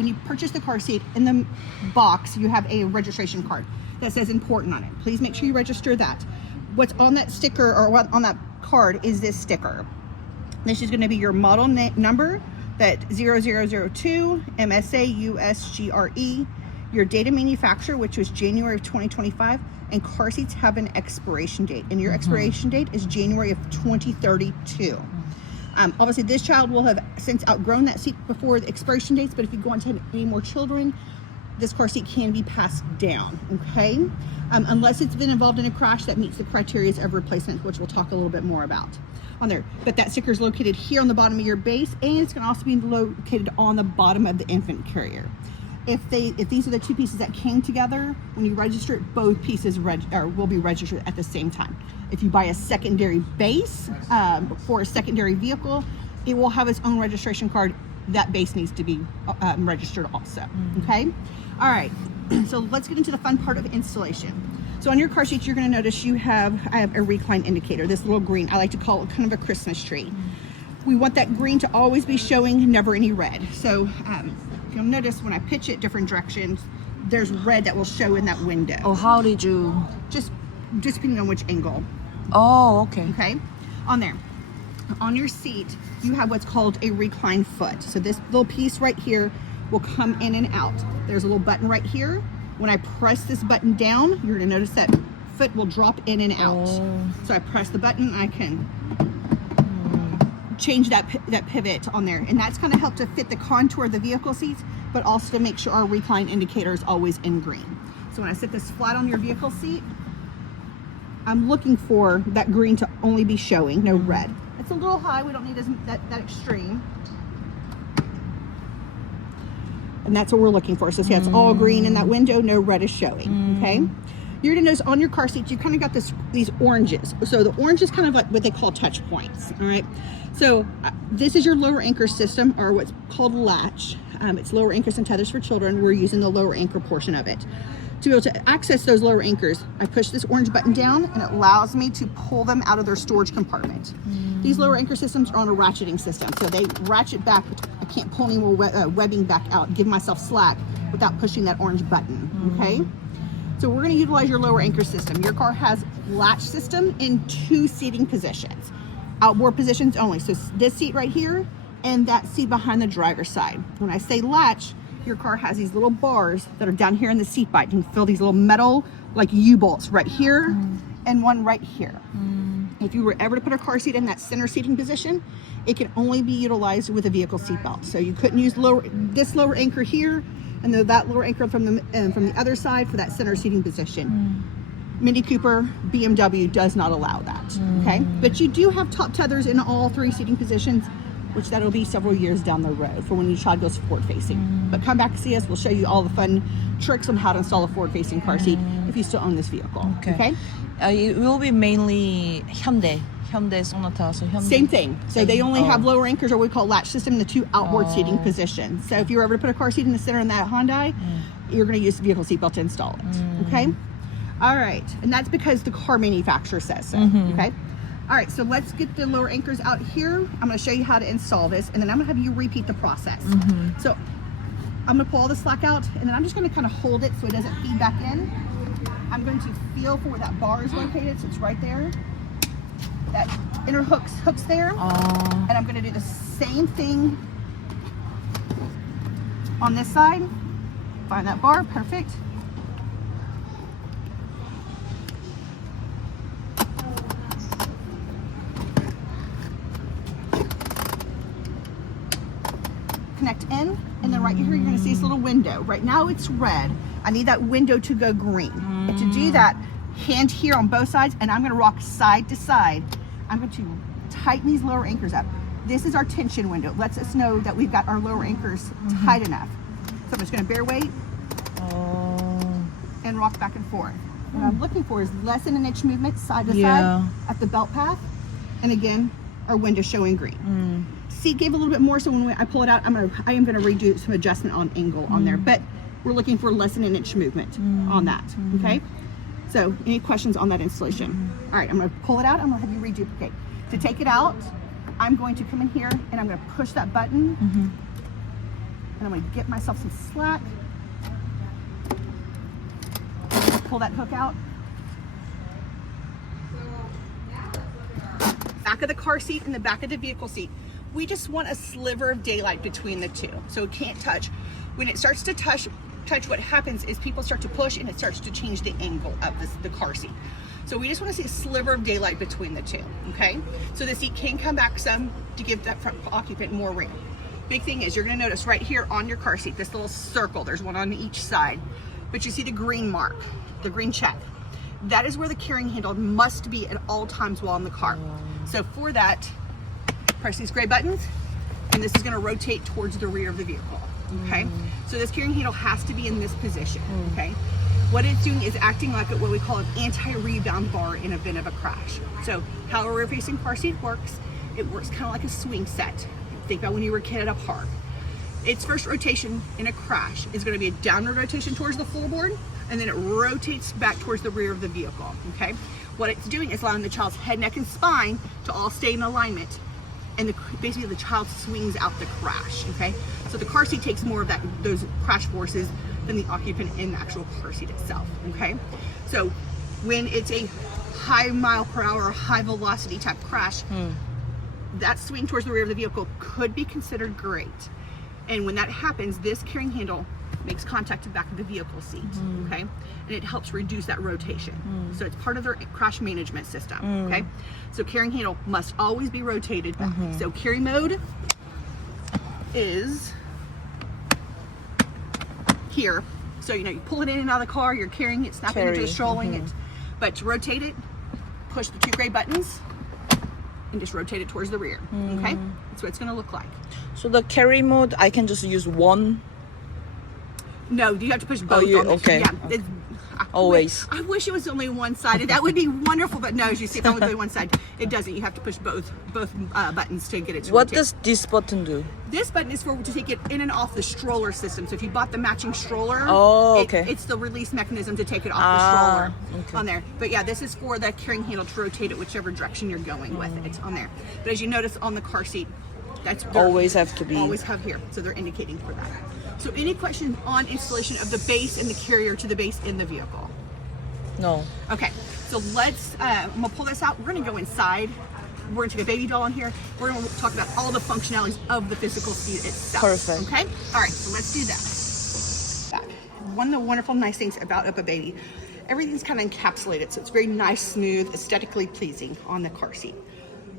when you purchase the car seat, in the box, you have a registration card that says important on it. Please make sure you register that. What's on that sticker or what on that card is this sticker. This is going to be your model number, that 0002 MSA USGRE, your date of manufacture, which was January of 2025, and car seats have an expiration date, and your expiration date is January of 2032. Obviously, this child will have since outgrown that seat before the expiration dates, but if you go on to have any more children, this car seat can be passed down, okay? Unless it's been involved in a crash that meets the criteria of replacement, which we'll talk a little bit more about on there. But that sticker is located here on the bottom of your base, and it's going to also be located on the bottom of the infant carrier. If these are the two pieces that came together, when you register it, both pieces will be registered at the same time. If you buy a secondary base for a secondary vehicle, it will have its own registration card. That base needs to be registered also, okay? All right, so let's get into the fun part of installation. So on your car seats, you're gonna notice I have a recline indicator, this little green. I like to call it kind of a Christmas tree. We want that green to always be showing, never any red. So if you'll notice when I pitch it different directions, there's red that will show in that window. Oh, how did you? Just depending on which angle. Oh, okay. Okay, on there. On your seat, you have what's called a recline foot. So this little piece right here will come in and out. There's a little button right here. When I press this button down, you're gonna notice that foot will drop in and out. Oh. So I press the button, I can change that pivot on there. And that's gonna help to fit the contour of the vehicle seats, but also to make sure our recline indicator is always in green. So when I sit this flat on your vehicle seat, I'm looking for that green to only be showing, no red. It's a little high, we don't need that extreme. And that's what we're looking for. So see, it's all green in that window, no red is showing, okay? You're gonna notice on your car seats, you kind of got these oranges. So the orange is kind of like what they call touch points, all right? So this is your lower anchor system, or what's called latch. It's lower anchors and tethers for children. We're using the lower anchor portion of it. To be able to access those lower anchors, I push this orange button down and it allows me to pull them out of their storage compartment. These lower anchor systems are on a ratcheting system, so they ratchet back. I can't pull any more webbing back out, give myself slack without pushing that orange button, okay? So we're gonna utilize your lower anchor system. Your car has latch system in 2 seating positions, outboard positions only. So this seat right here and that seat behind the driver's side. When I say latch, your car has these little bars that are down here in the seat bight. You can feel these little metal like U-bolts right here and one right here. If you were ever to put a car seat in that center seating position, it can only be utilized with a vehicle seat belt. So you couldn't use this lower anchor here and that lower anchor from the other side for that center seating position. Mini Cooper, BMW does not allow that, okay? But you do have top tethers in all 3 seating positions, which that'll be several years down the road for when your child goes forward facing. But come back and see us, we'll show you all the fun tricks on how to install a forward facing car seat if you still own this vehicle, okay? It will be mainly Hyundai Sonata, so Hyundai. Same thing. So they only have lower anchors, or what we call latch system, in the 2 outboard seating positions. So if you were ever to put a car seat in the center in that Hyundai, you're gonna use the vehicle seatbelt to install it, okay? All right, and that's because the car manufacturer says so, okay? All right, so let's get the lower anchors out here. I'm gonna show you how to install this, and then I'm gonna have you repeat the process. So I'm gonna pull all the slack out, and then I'm just gonna kind of hold it so it doesn't feed back in. I'm going to feel for where that bar is located, so it's right there. That inner hook's there. And I'm gonna do the same thing on this side. Find that bar, perfect. Connect in, and then right here you're gonna see this little window. Right now it's red. I need that window to go green. But to do that, hand here on both sides, and I'm gonna rock side to side. I'm going to tighten these lower anchors up. This is our tension window. It lets us know that we've got our lower anchors tight enough. So I'm just gonna bear weight and rock back and forth. What I'm looking for is less than an inch movement side to side at the belt path. And again, our window showing green. Seat gave a little bit more, so when I pull it out, I am gonna redo some adjustment on angle on there, but we're looking for less than an inch movement on that, okay? So any questions on that installation? All right, I'm gonna pull it out, I'm gonna have you reduplicate. To take it out, I'm going to come in here and I'm gonna push that button And I'm gonna get myself some slack. Pull that hook out. Back of the car seat and the back of the vehicle seat. We just want a sliver of daylight between the two, so it can't touch. When it starts to touch, what happens is people start to push and it starts to change the angle of the car seat. So we just want to see a sliver of daylight between the two, okay? So the seat can come back some to give that front occupant more room. Big thing is you're gonna notice right here on your car seat, this little circle, there's one on each side, but you see the green mark, the green check. That is where the carrying handle must be at all times while in the car. So for that, press these gray buttons, and this is gonna rotate towards the rear of the vehicle, okay? So this carrying handle has to be in this position, okay? What it's doing is acting like what we call an anti-rebound bar in event of a crash. So how a rear-facing car seat works, it works kind of like a swing set. Think about when you were a kid at a park. Its first rotation in a crash is gonna be a downward rotation towards the floorboard, and then it rotates back towards the rear of the vehicle, okay? What it's doing is allowing the child's head, neck, and spine to all stay in alignment, and basically the child swings out the crash, okay? So the car seat takes more of those crash forces than the occupant in the actual car seat itself, okay? So when it's a high mile per hour, high velocity type crash, that swing towards the rear of the vehicle could be considered great. And when that happens, this carrying handle makes contact to the back of the vehicle seat, okay? And it helps reduce that rotation. So it's part of their crash management system, okay? So carrying handle must always be rotated back. So carry mode is here. So, you know, you pull it in and out of the car, you're carrying it, snapping it, just strolling it. But to rotate it, push the two gray buttons and just rotate it towards the rear, okay? That's what it's gonna look like. So the carry mode, I can just use one. No, you have to push both. Okay. Yeah, Always. I wish it was only one-sided. That would be wonderful, but no, as you see, it's only one side. It doesn't. You have to push both buttons to get it to What rotate. does this button do? This button is to take it in and off the stroller system. So if you bought the matching stroller, it's the release mechanism to take it off the stroller on there. But yeah, this is for the carrying handle to rotate it whichever direction you're going with. It's on there. But as you notice on the car seat, that's Always have to be. Always have here. So they're indicating for that. So any questions on installation of the base and the carrier to the base in the vehicle? No. Okay, so let's, I'm gonna pull this out. We're gonna go inside. We're gonna take a baby doll in here. We're gonna talk about all the functionalities of the physical seat itself. Perfect. Okay, all right, so let's do that. One of the wonderful nice things about Uppababy, everything's kind of encapsulated, so it's very nice, smooth, aesthetically pleasing on the car seat.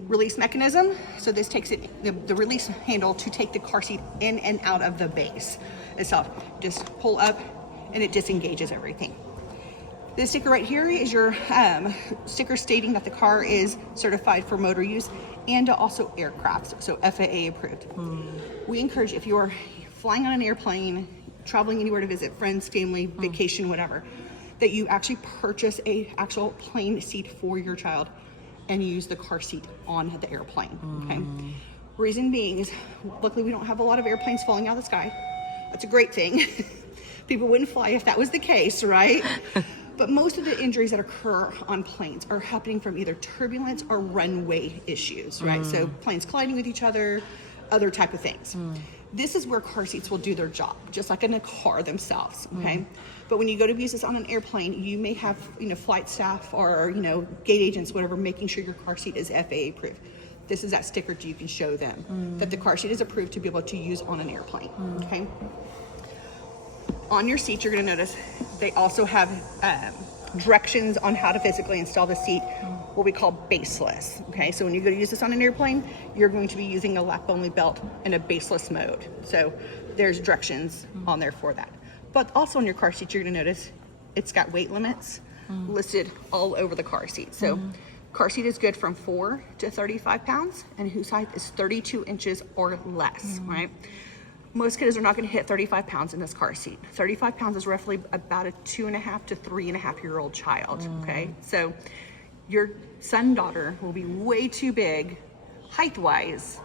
Release mechanism, so this takes it, the release handle to take the car seat in and out of the base itself. Just pull up and it disengages everything. This sticker right here is your sticker stating that the car is certified for motor use and also aircraft, so FAA approved. We encourage, if you're flying on an airplane, traveling anywhere to visit friends, family, vacation, whatever, that you actually purchase a actual plane seat for your child and use the car seat on the airplane, okay? Reason being is, luckily we don't have a lot of airplanes falling out of the sky. That's a great thing. People wouldn't fly if that was the case, right? But most of the injuries that occur on planes are happening from either turbulence or runway issues, right? So planes colliding with each other, other type of things. This is where car seats will do their job, just like in a car themselves, okay? But when you go to use this on an airplane, you may have, flight staff or, gate agents, whatever, making sure your car seat is FAA approved. This is that sticker you can show them that the car seat is approved to be able to use on an airplane, okay? On your seat, you're gonna notice they also have directions on how to physically install the seat, what we call baseless, okay? So when you go to use this on an airplane, you're going to be using a lap-only belt in a baseless mode. So there's directions on there for that. But also on your car seat, you're gonna notice it's got weight limits listed all over the car seat. So car seat is good from 4 to 35 pounds, and whose height is 32 inches or less, right? Most kids are not going to hit 35 pounds in this car seat. 35 pounds is roughly about a 2.5 to 3.5-year-old child, okay? So your son, daughter will be way too big height-wise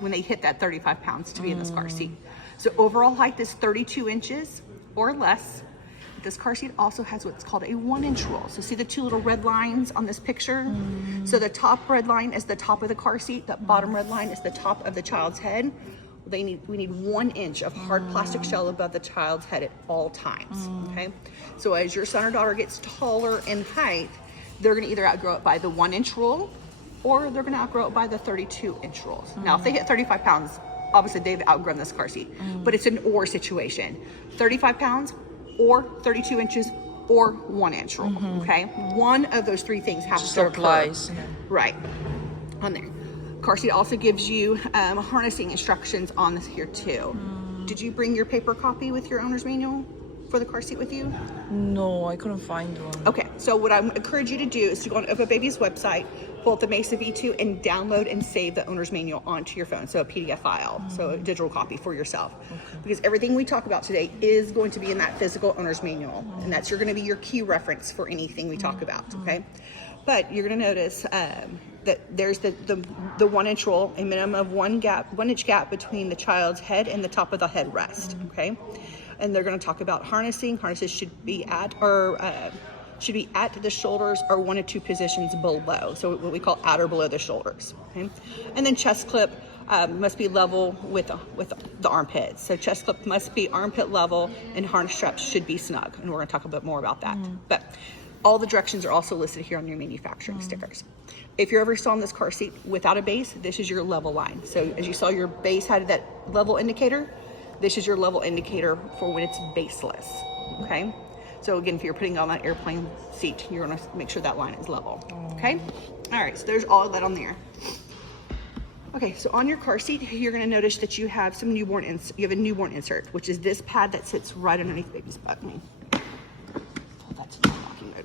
when they hit that 35 pounds to be in this car seat. So overall height is 32 inches or less. This car seat also has what's called a 1-inch roll. So see the two little red lines on this picture? So the top red line is the top of the car seat. The bottom red line is the top of the child's head. we need 1 inch of hard plastic shell above the child's head at all times. Okay, so as your son or daughter gets taller in height, they're going to either outgrow it by the 1 inch rule, or they're going to outgrow it by the 32-inch rules. Now, if they hit 35 pounds, obviously they've outgrown this car seat, but it's an or situation. 35 pounds or 32 inches or 1 inch rule. Okay, one of those 3 things has to occur. Right on there. Car seat also gives you harnessing instructions on this here too. Did you bring your paper copy with your owner's manual for the car seat with you? No, I couldn't find one. Okay, so what I encourage you to do is to go on Uppababy's website, pull up the Mesa V2 and download and save the owner's manual onto your phone. So a PDF file, so a digital copy for yourself. Because everything we talk about today is going to be in that physical owner's manual. And that's going to be your key reference for anything we talk about, okay? But you're going to notice that there's the 1 inch rule, a minimum of 1 inch gap between the child's head and the top of the headrest, okay? And they're going to talk about harnessing. Harnesses should be at the shoulders or 1 or 2 positions below. So what we call at or below the shoulders. Okay? And then chest clip must be level with the armpits. So chest clip must be armpit level, and harness straps should be snug. And we're going to talk a bit more about that. But all the directions are also listed here on your manufacturing stickers. If you're ever installing this car seat without a base, this is your level line. So as you saw, your base had that level indicator. This is your level indicator for when it's baseless, okay? So again, if you're putting on that airplane seat, you're gonna make sure that line is level, okay? All right, so there's all of that on there. Okay, so on your car seat, you're gonna notice that you have some you have a newborn insert, which is this pad that sits right underneath baby's butt. Pull that to the locking mode.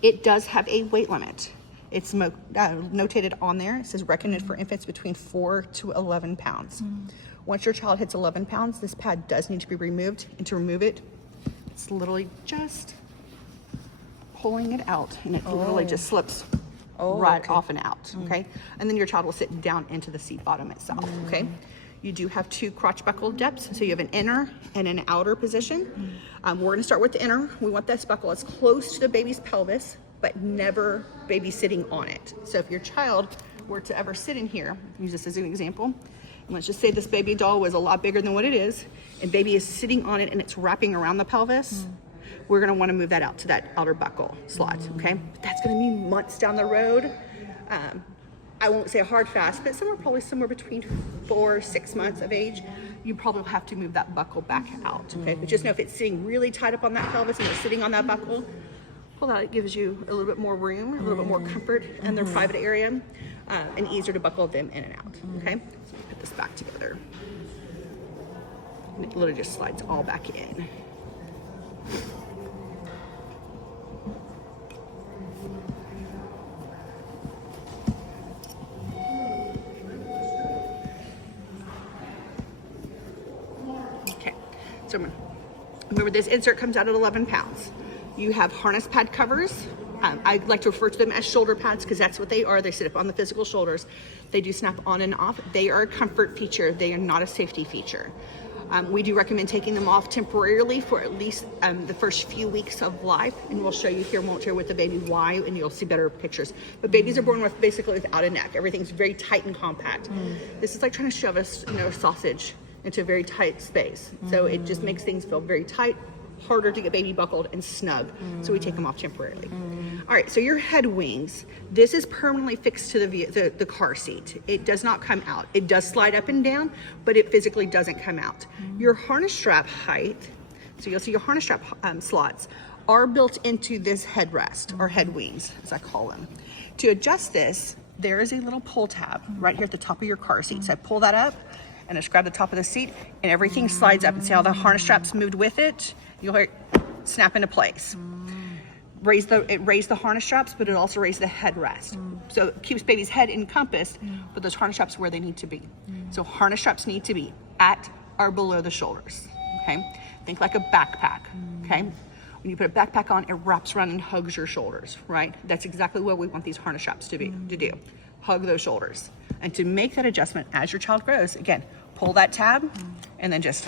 It does have a weight limit. It's notated on there. It says recommended for infants between 4 to 11 pounds. Once your child hits 11 pounds, this pad does need to be removed. And to remove it, it's literally just pulling it out, and it literally just slips right off and out, okay? And then your child will sit down into the seat bottom itself, okay? You do have 2 crotch buckle depths, so you have an inner and an outer position. We're gonna start with the inner. We want this buckle as close to the baby's pelvis, but never baby sitting on it. So if your child were to ever sit in here, use this as an example, and let's just say this baby doll was a lot bigger than what it is, and baby is sitting on it and it's wrapping around the pelvis, we're gonna wanna move that out to that outer buckle slot, okay? But that's gonna be months down the road. I won't say hard fast, but probably somewhere between 4 or 6 months of age, you probably will have to move that buckle back out, okay? But just know if it's sitting really tight up on that pelvis and it's sitting on that buckle, pull that, it gives you a little bit more room, a little bit more comfort in their private area, and easier to buckle them in and out, okay? So we put this back together. And it literally just slides all back in. Okay, so remember this insert comes out at 11 pounds. You have harness pad covers. I like to refer to them as shoulder pads because that's what they are. They sit up on the physical shoulders. They do snap on and off. They are a comfort feature. They are not a safety feature. We do recommend taking them off temporarily for at least the first few weeks of life, and we'll show you here, won't share with the baby why, and you'll see better pictures. But babies are born with basically without a neck. Everything's very tight and compact. This is like trying to shove a sausage into a very tight space. So it just makes things feel very tight, harder to get baby buckled and snug. So we take them off temporarily. All right, so your head wings, this is permanently fixed to the car seat. It does not come out. It does slide up and down, but it physically doesn't come out. Your harness strap height, so you'll see your harness strap slots are built into this headrest, or head wings, as I call them. To adjust this, there is a little pull tab right here at the top of your car seat. So I pull that up, and I just grab the top of the seat, and everything slides up. And see how the harness straps moved with it? You'll hear it snap into place. It raised the harness straps, but it also raised the headrest. So it keeps baby's head encompassed, but those harness straps are where they need to be. So harness straps need to be at or below the shoulders, okay? Think like a backpack, okay? When you put a backpack on, it wraps around and hugs your shoulders, right? That's exactly what we want these harness straps to do. Hug those shoulders. And to make that adjustment as your child grows, again, pull that tab and then just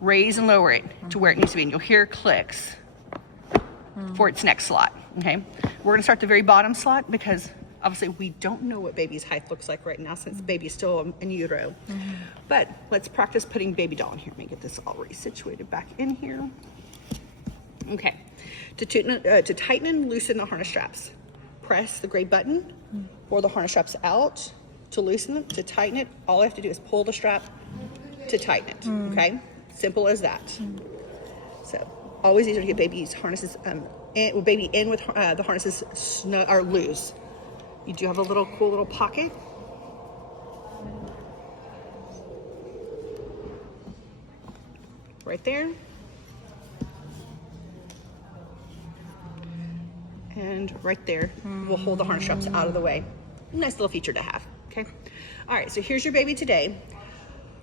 raise and lower it to where it needs to be. And you'll hear clicks for its next slot, okay? We're gonna start the very bottom slot because Obviously, we don't know what baby's height looks like right now since baby's still in utero. But let's practice putting baby doll in here. Let me get this all resituated back in here. Okay. To tighten and loosen the harness straps, press the gray button, pull the harness straps out. To loosen them, to tighten it, all I have to do is pull the strap to tighten it, okay? Simple as that. So, always easier to get baby's harnesses, baby in with the harnesses snug or loose. You do have a little cool little pocket. Right there. And right there, we'll hold the harness straps out of the way. Nice little feature to have, okay? All right, so here's your baby today.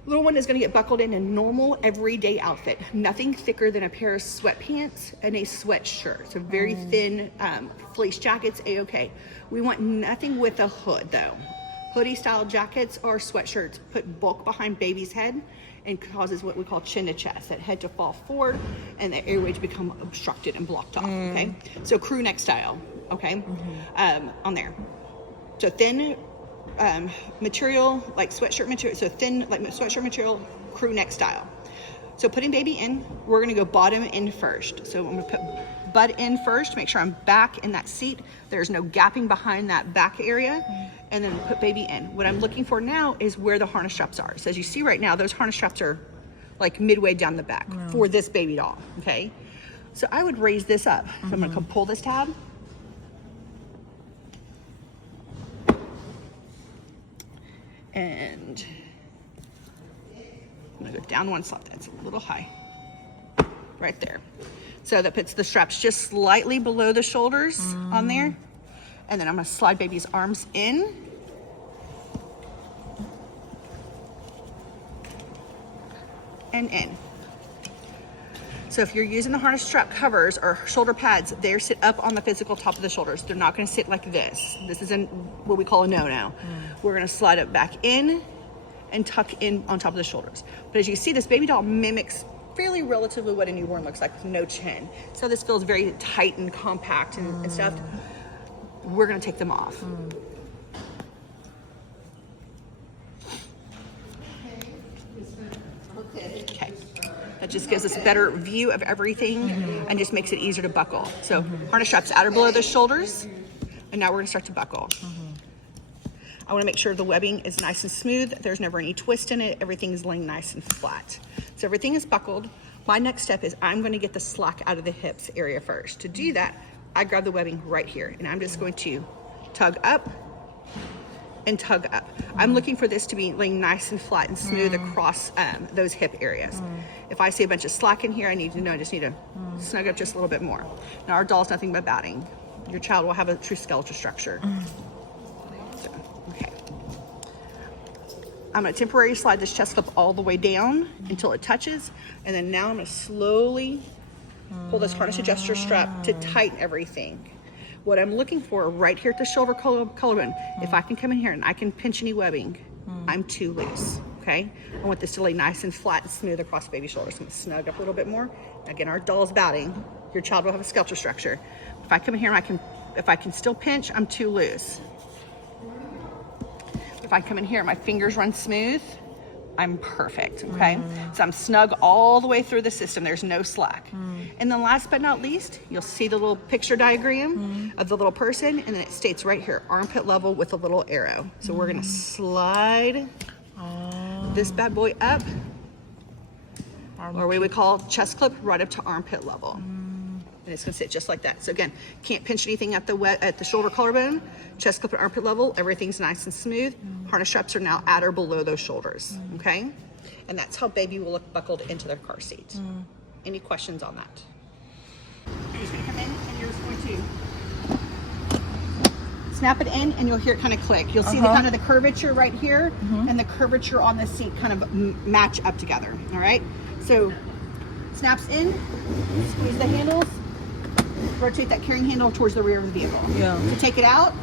Little one is gonna get buckled in a normal everyday outfit. Nothing thicker than a pair of sweatpants and a sweatshirt. So very thin fleece jackets, a-okay. We want nothing with a hood though. Hoodie style jackets or sweatshirts put bulk behind baby's head and causes what we call chin to chest, that head to fall forward and the airway to become obstructed and blocked off, okay? So crew neck style, okay, on there. So thin material, like sweatshirt material, so thin, like sweatshirt material, crew neck style. So putting baby in, we're gonna go bottom in first. So I'm gonna put butt in first, make sure I'm back in that seat. There's no gapping behind that back area. And then put baby in. What I'm looking for now is where the harness straps are. So as you see right now, those harness straps are like midway down the back for this baby doll, okay? So I would raise this up. So I'm gonna come pull this tab. And I'm gonna go down one slot, that's a little high. Right there. So that puts the straps just slightly below the shoulders on there. And then I'm gonna slide baby's arms in. And in. So if you're using the harness strap covers or shoulder pads, they sit up on the physical top of the shoulders. They're not gonna sit like this. This is what we call a no-no. We're gonna slide it back in and tuck in on top of the shoulders. But as you see, this baby doll mimics fairly relatively what a newborn looks like with no chin. So this feels very tight and compact and stuff. We're gonna take them off. Okay. That just gives us a better view of everything and just makes it easier to buckle. So harness straps out or below the shoulders, and now we're gonna start to buckle. I wanna make sure the webbing is nice and smooth, there's never any twist in it, everything is laying nice and flat. So everything is buckled. My next step is I'm gonna get the slack out of the hips area first. To do that, I grab the webbing right here and I'm just going to tug up and tug up. I'm looking for this to be laying nice and flat and smooth across those hip areas. If I see a bunch of slack in here, I need to know, I just need to snug up just a little bit more. Now our doll's nothing but batting. Your child will have a true skeletal structure. So, okay. I'm gonna temporarily slide this chest clip all the way down until it touches. And then now I'm gonna slowly pull this harness adjuster strap to tighten everything. What I'm looking for right here at the shoulder collarbone, if I can come in here and I can pinch any webbing, I'm too loose, okay? I want this to lay nice and flat and smooth across baby shoulders. I'm gonna snug up a little bit more. Again, our doll's batting. Your child will have a skeletal structure. If I come in here and if I can still pinch, I'm too loose. If I come in here and my fingers run smooth, I'm perfect, okay? So I'm snug all the way through the system. There's no slack. And then last but not least, you'll see the little picture diagram of the little person, and then it states right here, armpit level with a little arrow. So we're gonna slide this bad boy up, or we would call chest clip right up to armpit level. And it's gonna sit just like that. So again, can't pinch anything at the shoulder collarbone, chest clip at armpit level, everything's nice and smooth. Harness straps are now at or below those shoulders, okay? And that's how baby will look buckled into their car seat. Any questions on that? You're just gonna come in and you're just going to snap it in and you'll hear it kind of click. You'll see the kind of the curvature right here and the curvature on the seat kind of match up together, all right? So snaps in, squeeze the handles, rotate that carrying handle towards the rear of the vehicle. To take it out,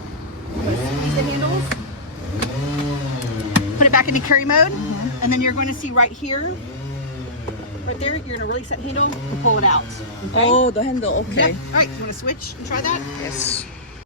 squeeze the handles, put it back into carry mode, and then you're going to see right here, right there, you're going to release that handle and pull it out. Okay? Oh, the handle, okay. Yep. All right, you want to switch and try that? Yes.